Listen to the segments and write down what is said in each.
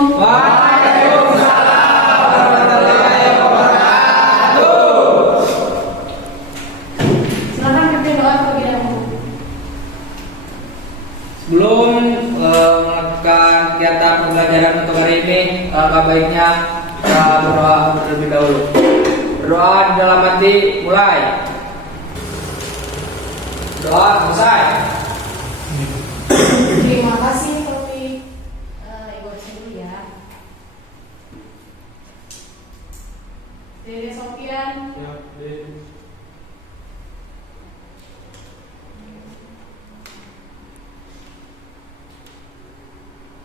Waalaikumsalam warahmatullahi wabarakatuh. Silakan kita doa terlebih dahulu. Sebelum melakukan kegiatan pembelajaran untuk hari ini, alangkah baiknya kita berdoa terlebih dahulu. Berdoa di dalam hati, mulai. Doa selesai. Terima kasih Taufik. Ibu dulu ya. Dede Sofian.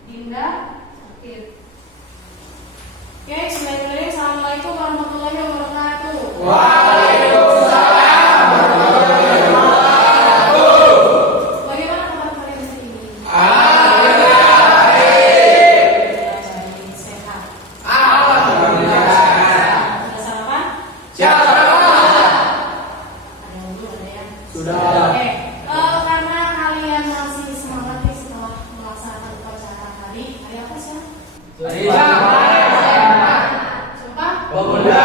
Dinda. Oke. Oke, bismillahirrahmanirrahim. Assalamualaikum warahmatullahi wabarakatuh. Waalaikumsalam warahmatullahi wabarakatuh. Bagaimana kabar kalian hari ini? Alhamdulillah. Sehat. Alhamdulillah. Sudah sarapan? Siapa? Ada yang belum, ada yang? Sudah. Oke, karena kalian masih semangat nih setelah melaksanakan upacara hari apa sih? Hari Jumat. Sumpah? Pemuda.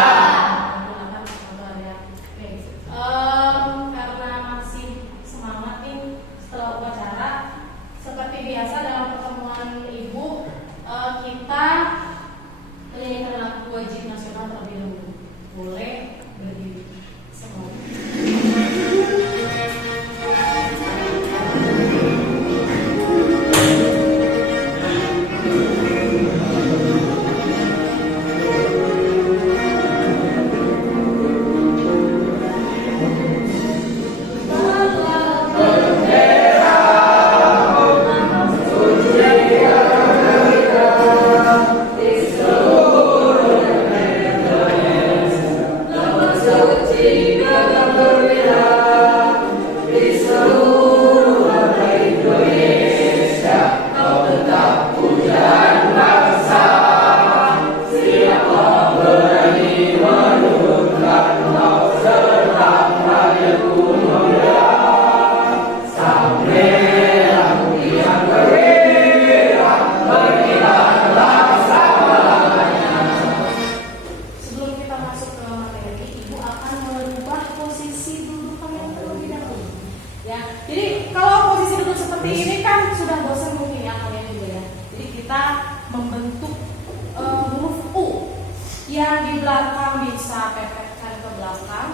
Karena masih semangat nih setelah upacara, seperti biasa dalam pertemuan ibu, kita menyanyikan lagu wajib nasional terlebih dahulu. Boleh berdiri semua. Sebelum kita masuk ke materi, ibu akan merubah posisi duduk kalian terlebih dahulu. Ya, jadi kalau posisi duduk seperti ini kan sudah bosan mungkin ya kalian juga ya. Jadi kita membentuk huruf U. Yang di belakang bisa pepetkan ke belakang,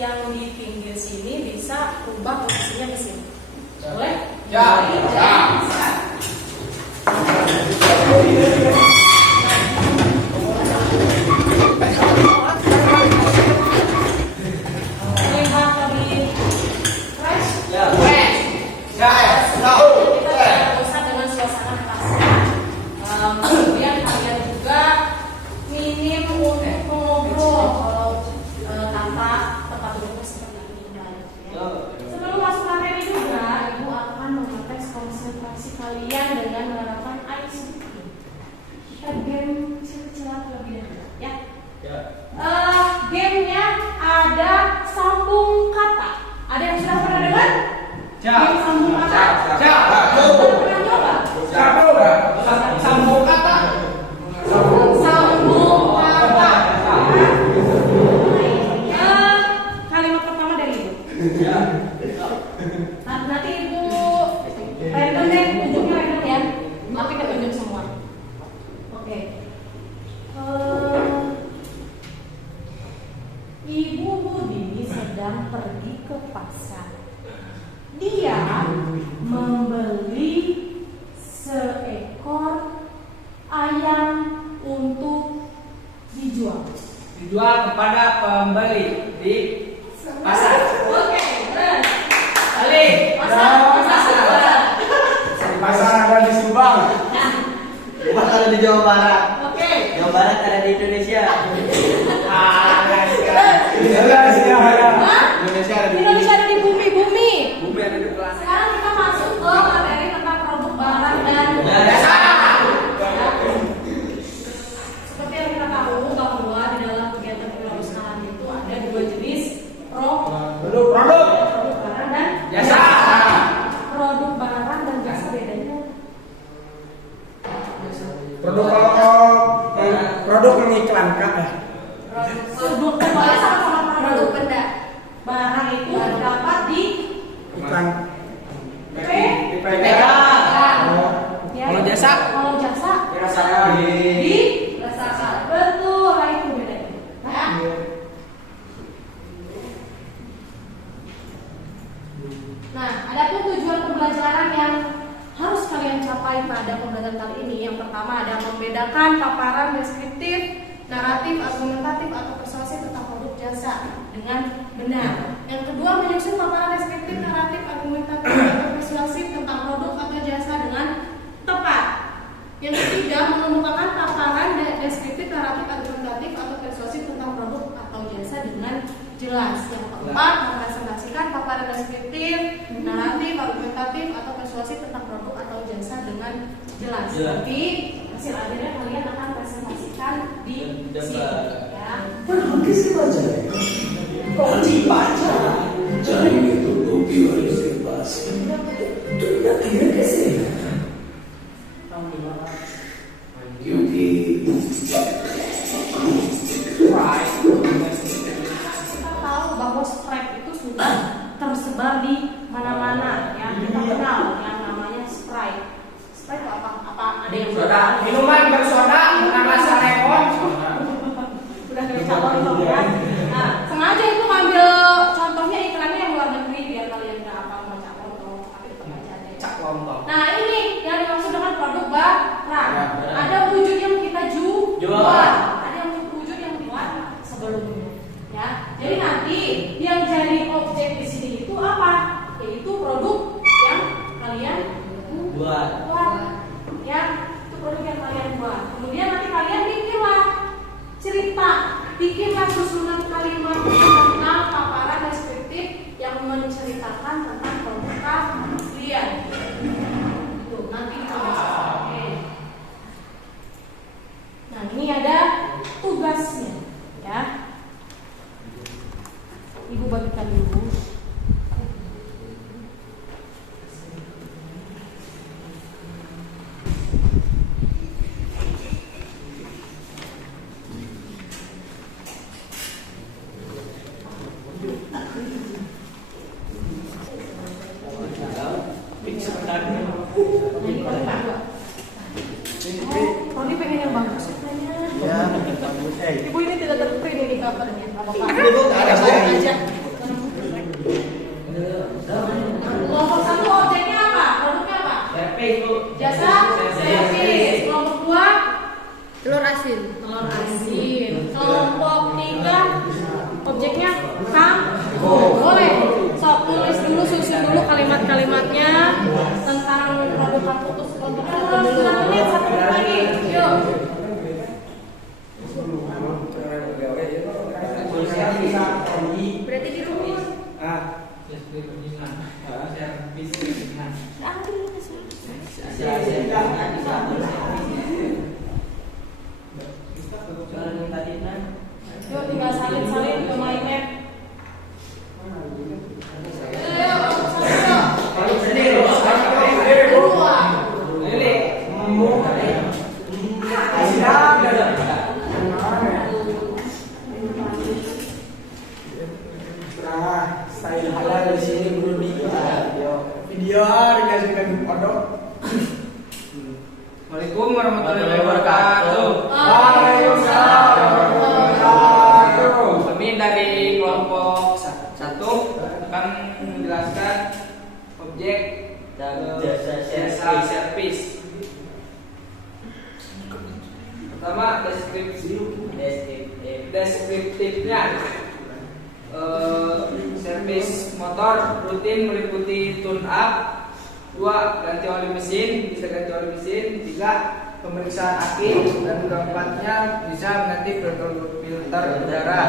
yang di pinggir sini bisa ubah posisinya ke sini. Boleh? Ya. Bisa. Lihat lebih fresh. Ya. Fresh. Ya. Kita tidak bosan dengan suasana kelasnya. Kemudian kalian juga minim untuk mengobrol kalau tanpa tempat duduk seperti ini. Ya. Sebelum masuk materi juga, ibu akan mengetes konsentrasi kalian dengan menerapkan ICT. Kita game kecil-kecilan terlebih dahulu, ya. Gamenya ada sambung kata. Ada yang sudah pernah dengar? Game sambung kata. Pernah nyoba? Sambung kata. Sambung kata. Kalimat pertama dari ibu. Nanti ibu random deh, tunjuknya random ya. Tapi ketunjuk semua. Oke. Ibu Budi sedang pergi ke pasar. Dia membeli seekor ayam untuk dijual. Dijual kepada pembeli di pasar. Oke, benar. Balik. Pasar. Pasar ada di Subang. Bukan ada di Jawa Barat. Oke. Jawa Barat ada di Indonesia. Indonesia ada. Indonesia ada di Indonesia ada di bumi. bumi, ada di planet. Sekarang kita masuk ke materi tentang produk barang dan Jasa. seperti yang kita tahu bahwa di dalam kegiatan kewirausahaan itu ada dua jenis produk barang dan Jasa. Produk barang dan jasa bedanya. Produk kalau dicapai pada pembelajaran kali ini? Yang pertama ada membedakan paparan deskriptif, naratif, argumentatif atau persuasif tentang produk jasa dengan benar. Yang kedua menyusun paparan deskriptif, naratif, argumentatif atau persuasif tentang produk atau jasa dengan tepat. Yang ketiga mengemukakan paparan deskriptif, naratif, argumentatif atau persuasif tentang produk atau jasa dengan jelas. Yang keempat merepresentasikan paparan deskriptif, naratif, argumentatif atau persuasif tentang produk atau jasa dengan jelas. Tapi hasil akhirnya kalian akan presentasikan di sini ya. Pergi sih baca ya. Kok dibaca? Jadi metodologi organisasi. Dunia kira kesini. Yuki. Kita tahu bahwa Sprite itu sudah tersebar di mana-mana ya. Kita kenal yang namanya Sprite. Sprite itu apa? Apa ada yang Soda, minuman bersoda dengan rasa lemon. udah kayak calon loh ya. Nah, sengaja itu ngambil contohnya iklannya yang luar negeri biar kalian nggak apa mau calon atau tapi tetap aja deh. Cak lontong. Nah ini yang dimaksud dengan produk barang. Ada wujud yang kita jual, ada yang wujud yang dibuat sebelumnya. Ya, jadi nanti yang jadi objek di sini itu apa? Yaitu produk yang kalian buat. Ya, itu produk yang kalian buat. Kemudian nanti kalian bikinlah cerita, bikinlah susunan kalimat tentang paparan deskriptif yang menceritakan tentang produk kalian. Tuh, nanti kita baca. Oke. Nah, ini ada tugasnya, ya. Ibu bagikan dulu. Roni pengen yang bagus kayaknya. Ya, bagus. Ibu ini tidak terprint ini covernya. Apa-apa. Ibu, ada saya. aja. Kelompok satu objeknya apa? Produknya apa? Servis, Bu. Jasa servis. Kelompok dua telur asin. Telur asin. Kelompok tiga objeknya kangkung. Boleh. Sok tulis dulu, susun dulu kalimat-kalimatnya tentang produk kangkung. Terus kelompok satu menit lagi. Yuk. Berarti di rumah. Yuk tinggal salin-salin ke MyMap. Nah, saya halal di sini guru video dikasihkan pondok. Assalamualaikum warahmatullahi wabarakatuh. Waalaikumsalam warahmatullahi wabarakatuh. Kami dari kelompok 1 akan menjelaskan objek Dan jasa jasa servis. Pertama deskriptifnya. Servis motor rutin meliputi tune up. 2. Ganti oli mesin, bisa ganti oli mesin. 3. Pemeriksaan aki. Dan keempatnya bisa mengganti filter udara.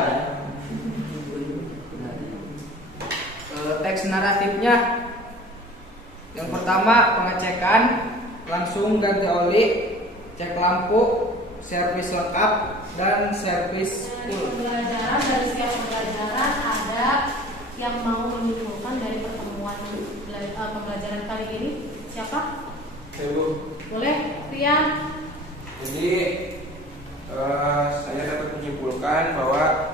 Teks naratifnya. Yang pertama pengecekan, langsung ganti oli, cek lampu, servis lengkap, dan servis Dari full. pembelajaran, dari setiap pembelajaran ada yang mau menyimpulkan dari pertemuan pembelajaran kali ini. Siapa? Boleh, Rian? Jadi saya dapat menyimpulkan bahwa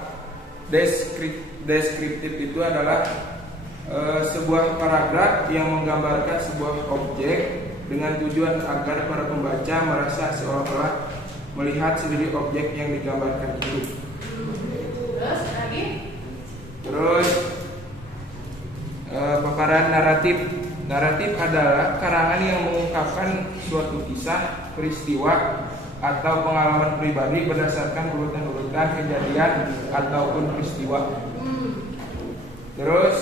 deskriptif itu adalah sebuah paragraf yang menggambarkan sebuah objek dengan tujuan agar para pembaca merasa seolah-olah melihat sendiri objek yang digambarkan itu. Terus lagi? Terus paparan naratif Naratif adalah karangan yang mengungkapkan suatu kisah, peristiwa, atau pengalaman pribadi berdasarkan urutan-urutan kejadian ataupun peristiwa. Terus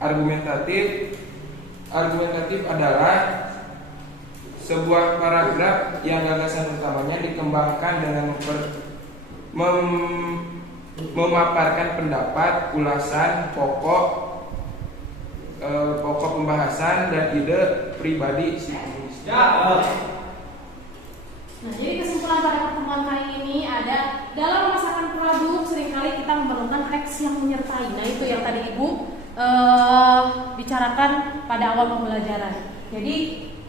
argumentatif adalah sebuah paragraf yang gagasan utamanya dikembangkan dengan memaparkan pendapat, ulasan, pokok pembahasan dan ide pribadi si penulis. Nah, jadi kesimpulan pada pertemuan kali ini ada dalam memasarkan produk seringkali kita memerlukan teks yang menyertai. Nah, itu yang tadi Ibu bicarakan pada awal pembelajaran. Jadi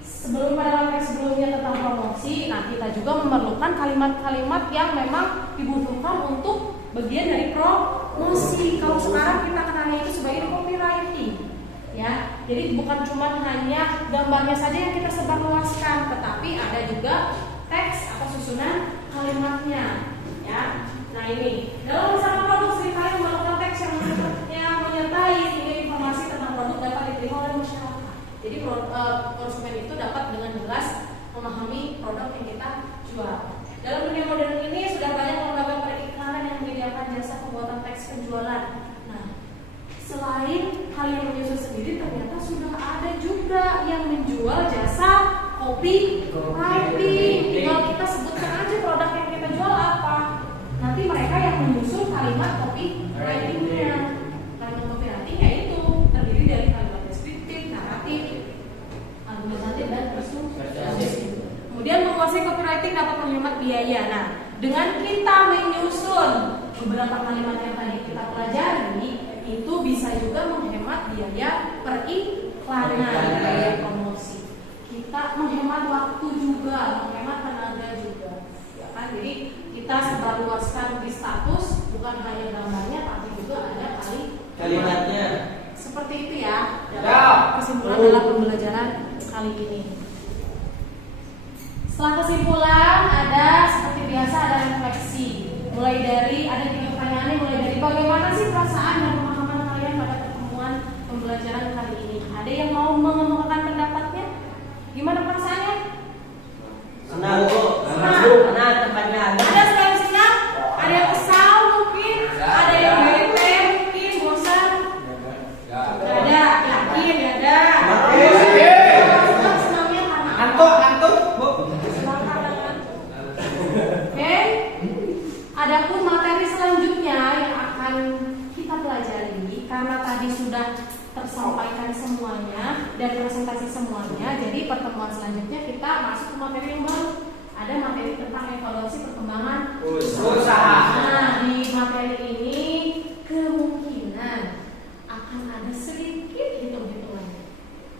sebelum pada teks sebelumnya tentang promosi, nah kita juga memerlukan kalimat-kalimat yang memang dibutuhkan untuk bagian dari promosi. Kalau sekarang kita kenalnya itu sebagai copywriting. Ya, jadi bukan cuma hanya gambarnya saja yang kita sebarluaskan, tetapi ada juga teks atau susunan kalimatnya. Ya, nah ini dalam memasarkan produk seringkali memerlukan teks yang menyertai sehingga informasi tentang produk dapat diterima oleh masyarakat. Jadi konsumen itu dapat dengan jelas memahami produk yang kita jual. Dalam dunia modern ini sudah banyak lembaga periklanan yang menyediakan jasa pembuatan teks penjualan. Selain hal yang menyusun sendiri, ternyata sudah ada juga yang menjual jasa copywriting. Tinggal kita sebutkan aja produk yang kita jual apa. Nanti mereka yang menyusun kalimat copywritingnya. Kalimat copywriting yaitu terdiri dari kalimat deskriptif, naratif, argumentatif, dan persuasif. Kemudian menguasai copywriting dapat menghemat biaya. Nah, dengan kita menyusun beberapa kalimat yang tadi kita pelajari, itu bisa juga menghemat biaya periklanan, biaya promosi. Kita menghemat waktu juga, menghemat tenaga juga, ya kan? Jadi kita sebarluaskan di status bukan hanya gambarnya, tapi juga ada kalimatnya. Seperti itu ya. Dalam kesimpulan dalam pembelajaran kali ini. Setelah kesimpulan ada seperti biasa ada refleksi. Mulai dari ada 3 pertanyaan, mulai dari bagaimana sih perasaan dan pemahaman kalian pada pertemuan pembelajaran kali ini? Ada yang mau mengemukakan pendapatnya? Gimana perasaannya? Senang Bu. Senang tempatnya. Ada yang senang? Ada yang kesal mungkin? Ada yang bete mungkin? Bosan? Gak ada. Yakin gak ada? Senangnya karena Antuk Bu. senang karena ngantuk. Oke. Adapun materi selanjutnya yang akan kita pelajari, karena tadi sudah tersampaikan semuanya dan presentasi semuanya, jadi pertemuan selanjutnya kita masuk ke materi yang baru. Ada materi tentang evaluasi perkembangan usaha. Nah, di materi ini kemungkinan akan ada sedikit hitung-hitungannya.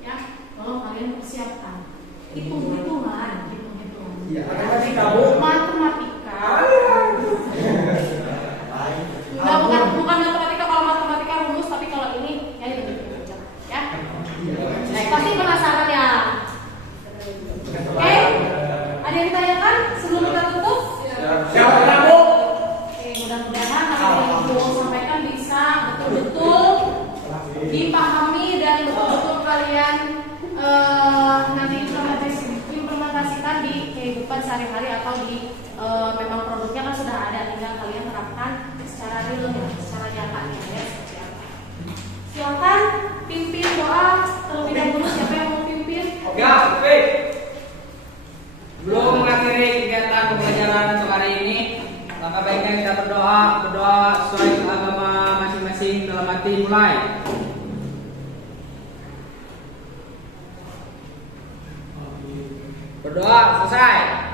Ya, tolong kalian persiapkan. Hitung-hitungan. Iya. Matematika. Bukan matematika. Kalau matematika rumus, tapi kalau ini ya hitung-hitungan. Ya. Pasti penasaran ya. Oke? Ada yang ditanyakan sebelum kita tutup? Siapa Bu? Oke, mudah-mudahan apa yang Ibu sampaikan bisa betul-betul dipahami dan betul-betul kalian nanti implementasikan di kehidupan sehari-hari atau di memang produknya kan sudah ada, tinggal kalian terapkan secara real, secara nyata ya, seperti apa. Silakan pimpin doa terlebih dahulu. Siapa yang mau pimpin? Ya, baik. Belum mengakhiri kegiatan pembelajaran untuk hari ini, maka baiknya kita berdoa sesuai agama masing-masing. Dalam hati mulai. Berdoa selesai.